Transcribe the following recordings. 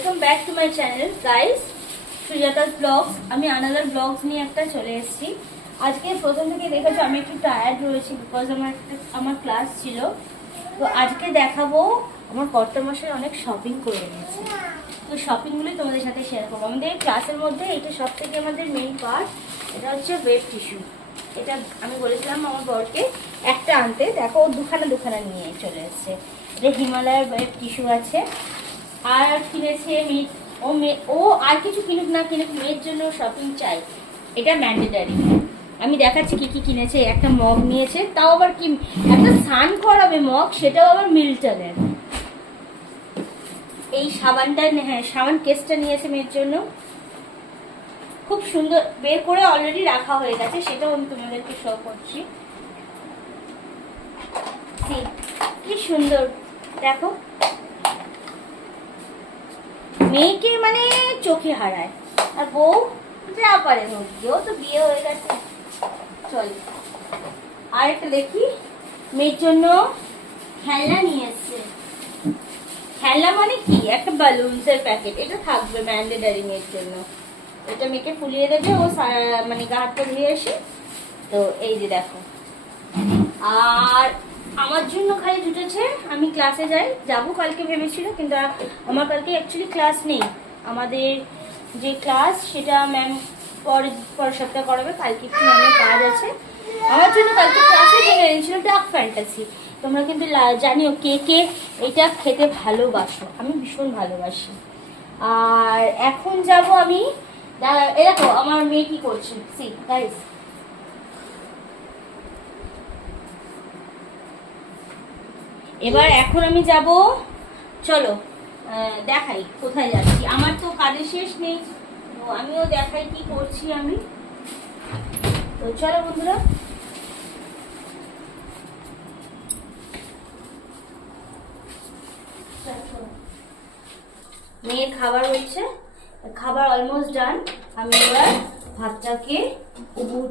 Welcome back to my channel guys, Sujata's blogs. আমি another blogs নিয়ে একটা চলে এসেছি। আজকে প্রথম থেকে দেখেছো আমি একটু টায়ার্ড রয়েছি, বিকজ আমার ক্লাস ছিল। তো আজকে দেখাবো আমার কর্তামশাই অনেক শপিং করে নিয়েছে। তো শপিংগুলোই তোমাদের সাথে শেয়ার করবো। আমাদের ক্লাসের মধ্যে এটা সব থেকে আমাদের মেইন পার্ট। এটা হচ্ছে ওয়েব টিস্যু। এটা আমি বলেছিলাম আমার বরকে একটা আনতে, দেখো ও দুখানা নিয়ে চলে এসছে। এটা হিমালয়ের ওয়েব টিস্যু আছে। আর কিনেছে ও আর কিছু কিনুক না কিনুক, মেয়ের জন্য শপিং চাই, এটা ম্যান্ডেটারি। আমি দেখাচ্ছি কি কি কিনেছে। একটা মগ নিয়েছে, তাও আবার কি একটা স্নান করাবে মগ, সেটাও আবার মিল্টনের। এই সাবানটা, হ্যাঁ সাবান কেসটা নিয়েছে মেয়ের জন্য, খুব সুন্দর বের করে অলরেডি রাখা হয়ে গেছে, সেটাও আমি তোমাদেরকে শো করছি। কি সুন্দর দেখো, মেয়েকে মানে চোখে হারায়। আর বউ যা পারে হোক, ও তো বিয়ে হয়ে গেছে। চল আর একটা দেখি। মেয়ের জন্য খেলনা নিয়ে এসছে। খেলনা মানে কি, একটা বালুনসের প্যাকেট। এটা থাকবে ম্যান্ডেটারি মেয়ের জন্য। এটা মেয়েকে ফুলিয়ে দেবে ও মানে গা হাত পা ধুয়ে এসে। তো এই যে দেখো। আর আমার জন্য খালি জুটেছে, আমি ক্লাসে যাবো কালকে ভেবেছিল, কিন্তু আমার কালকে অ্যাকচুয়ালি ক্লাস নেই। আমাদের যে ক্লাস সেটা ম্যাম পরের সপ্তাহে করাবে। কালকে একটু ম্যামের কাজ আছে। আমার জন্য কালকে ক্লাসে কিনে এনেছিল ডার্ক ফ্যান্টাসি। তোমরা কিন্তু জানিও কে কে এটা খেতে ভালোবাসো, আমি ভীষণ ভালোবাসি। আর এখন যাব আমি, দেখো আমার মেয়ে কি করছে। সি গাইস, এবার এখন আমি যাব, চলো দেখাই কোথায় যাচ্ছি। আমার তো কাজের শেষ নেই, তো আমিও দেখাই কি করছি আমি। তো চলো বন্ধুরা, মেয়ের খাবার হচ্ছে, খাবার অলমোস্ট ডান। আমি এবার ভাতটাকে,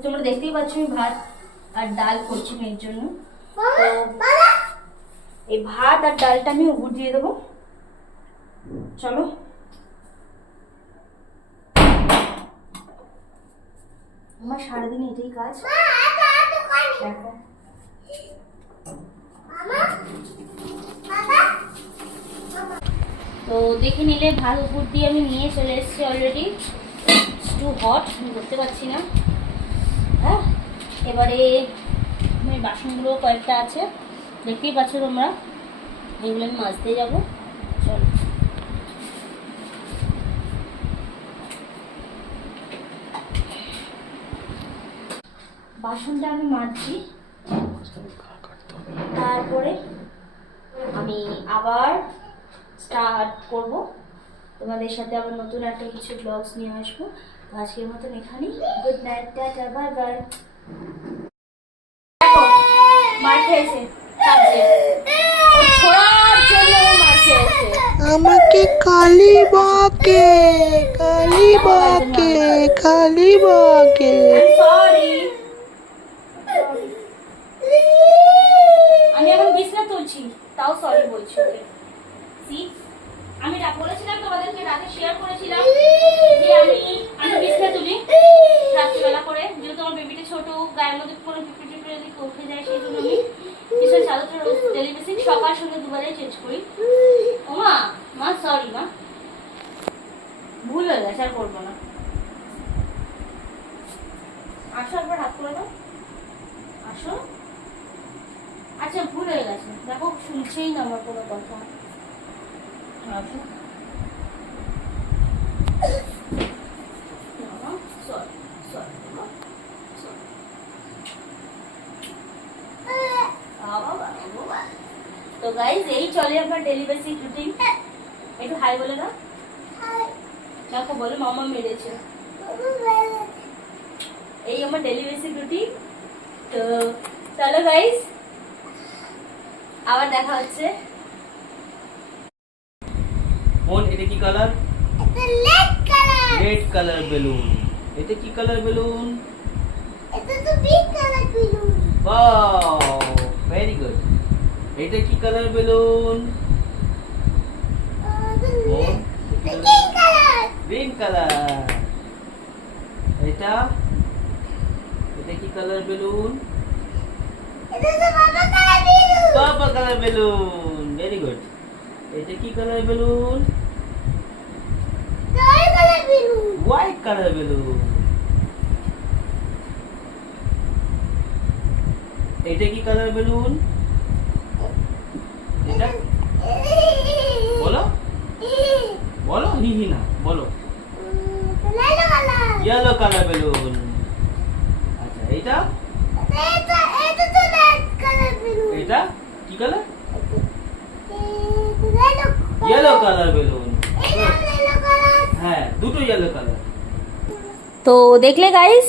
তোমরা দেখতেই পাচ্ছ আমি ভাত আর ডাল করছি মেয়ের জন্য। এই ভাত আর ডালটা আমি উপর দিয়ে দেবো। চলো আমার সারাদিন এটাই কাজ। দেখো তো দেখে নিলে ভাত উপর দিয়ে আমি নিয়ে চলে এসেছি অলরেডি। টু হট, আমি করতে পারছি না। হ্যাঁ, এবারে বাসনগুলো কয়েকটা আছে, দেখতেই পাচ্ছ তোমরা, এগুলো আমি মাজতে যাবো। চলো বাসনটা আমি মাজছি, তারপরে আমি আবার স্টার্ট করব। তোমাদের সাথে আবার নতুন একটা কিছু ব্লগস নিয়ে আসবো। আজকের মতন এখানেই, good night, tata, bye bye. মার খেয়েছে, আমাকে কালি বাকে কালি বাকে কালি বাকে। আমি এখন বিছনা তুলছি, তাও সরি বলছি ওকে। আমি বলেছিলাম তোমাদেরকে, রাতে শেয়ার করেছিলাম যে আমি বিছনা তুলি রাত্রিবেলা করে, যেহেতু আমার বেবিটা ছোট, গায়ের মধ্যে কোনো পিঁপড়ে যদি উঠে যায়, সেই জন্য আমি বিছানার চাদরটা রোজ ডেলি বেসিস সকাল সন্ধ্যে দুবেলায় চেঞ্জ করি। ও মা সরি মা, ভুল হয়ে গেছে, আর করবো না। আসো একবার হাত করে দাও, আসো। আচ্ছা ভুল হয়ে গেছে, দেখো শুনছেই না আমার কোনো কথা। আসো, তো গাইজ এই চলে আমার ডেলি বেসিক রুটিন। একটু হাই বলে দাও, দেখো বলো মামা মেরেছে। এই আমার ডেলি বেসিক রুটিন। তো চলো গাইজ, আবার দেখা হচ্ছে। কোন এটা কি কালার? এটা red colour. Red colour balloon. এটা কি কালার বেলুন? এটা তো pink colour balloon. Wow, very good. এটা কি কালার বেলুন? এটা কালার। এটা এটা কি কালার বেলুন? এটা তো বাবা colour balloon. Purple colour balloon, very good. এটা কি কালার বেলুন? জয় colour balloon. White colour balloon. এটা কি কালার বেলুন? এটা বলো বলো, হি হি না বলো। লাল কালার। Yellow colour balloon. আচ্ছা এটা এটা তো রেড কালার বেলুন। এটা কি colour? Red yellow colour balloon. Yellow colour. হ্যাঁ, দুটো ইয়েলো কালার। তো দেখলে গাইস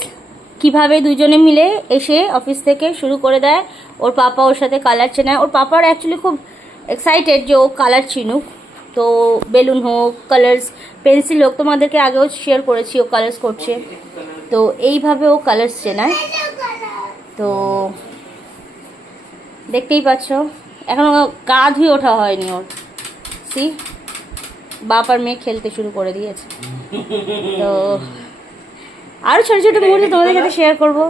কিভাবে দুজনে মিলে এসে অফিস থেকে শুরু করে দেয়। ওর পাপা ওর সাথে কালার চেনায়। ওর পাপার অ্যাকচুয়ালি খুব এক্সাইটেড যে ও কালার চিনুক। তো বেলুন হোক, কালার্স, পেন্সিল হোক, তোমাদেরকে আগেও শেয়ার করেছি ও কালার্স করছে। তো এইভাবে ও কালার্স চেনায়। তো দেখতেই পাচ্ছ এখনো গা ধুয়ে ওঠা হয়নি ওর। সি বাপ আর মেয়ে খেলতে শুরু করে দিয়েছে। তো আরো ছোট ছোট মুহূর্ত তোমাদের সাথে শেয়ার করবো।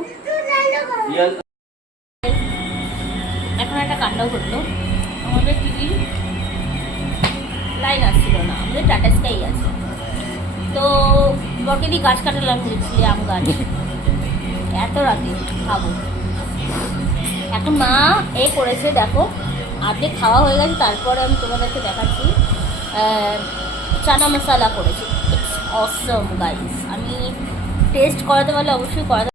ইয়েলো এখন একটা কাণ্ড ঘটলো। আমাদের টিভি লাইন আসছিল না, আমাদের টাটা স্কাই আছে। তো বরকে দিয়ে গাছ কাটালাম, দেখছি আম গাছ এত রাতে খাবো। এখন মা এ করেছে দেখো, আর্ধেক খাওয়া হয়ে গেছে। তারপরে আমি তোমাদেরকে দেখাচ্ছি চানা মশলা করেছি। It's Assam guys. আমি টেস্ট করাতে পারলে অবশ্যই করাতে